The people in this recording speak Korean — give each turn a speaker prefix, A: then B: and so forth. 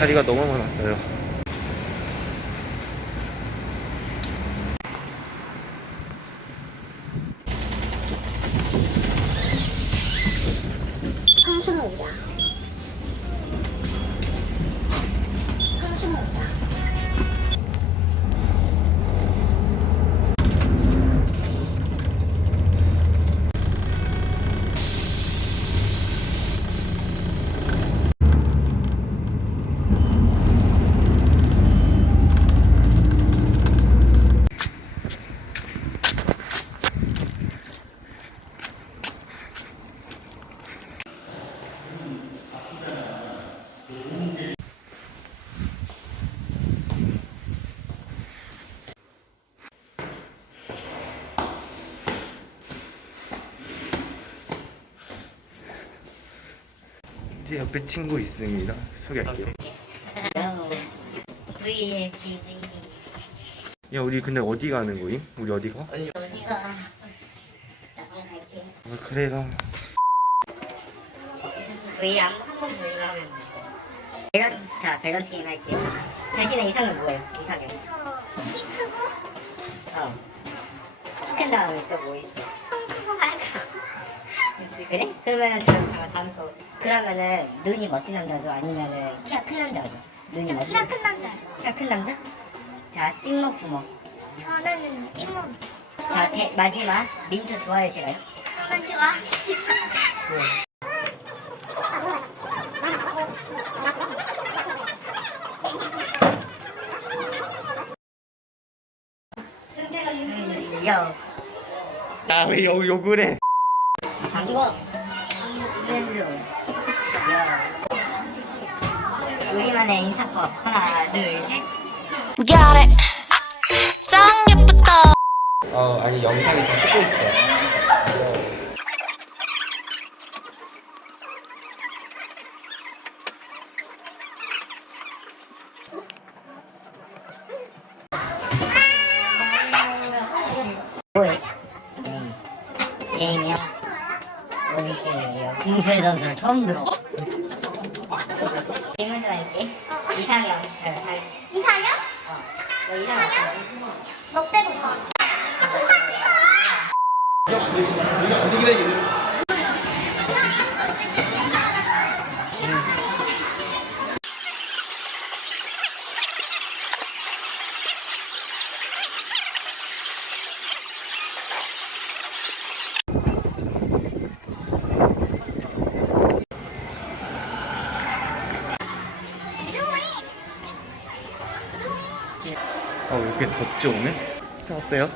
A: 자리가 너무 많았어요. 제 옆에 친구 있습니다. 소개할게요.
B: V의 V
A: 야 우리 근데 어디 가는 거임? 우리 어디 가?
B: 어디가 나랑 갈게
A: 아, 그래라.
B: V 한번 보이려 하면 밸런스 자 밸런스 게임 할게요 자신의 이상은 뭐예요? 이상형
C: 키 크고
B: 어 키 큰 다음에 또 뭐 있어? 그래? 그러면은 다음 다음 다음 거 그러면은 눈이 멋진 남자죠? 아니면은 키가 큰 남자죠? 눈이 멋진
C: 진짜 큰 남자.
B: 키가 큰 남자? 자 찍먹 부먹
C: 저는 찜몸.
B: 자 대, 마지막 민초 좋아요 싫어요?
C: 저는 좋아.
B: 음, 여
A: 아왜 욕을 해?
B: 가지고 그래도 우리만의 인사법 하나 둘셋
D: Got it. 짱 예쁘다.
A: 어 아니 영상이 지금 찍고 있어.
B: 뭐해? 게임 게임이요? 궁수의 전설 처음 들어 질문 좀 할게 이상형 네, 할-
C: 이상형?
B: 어. 너 이상형?
C: 너 빼고 봐.
A: 아 왜 이렇게 덥지 오늘? 자 왔어요?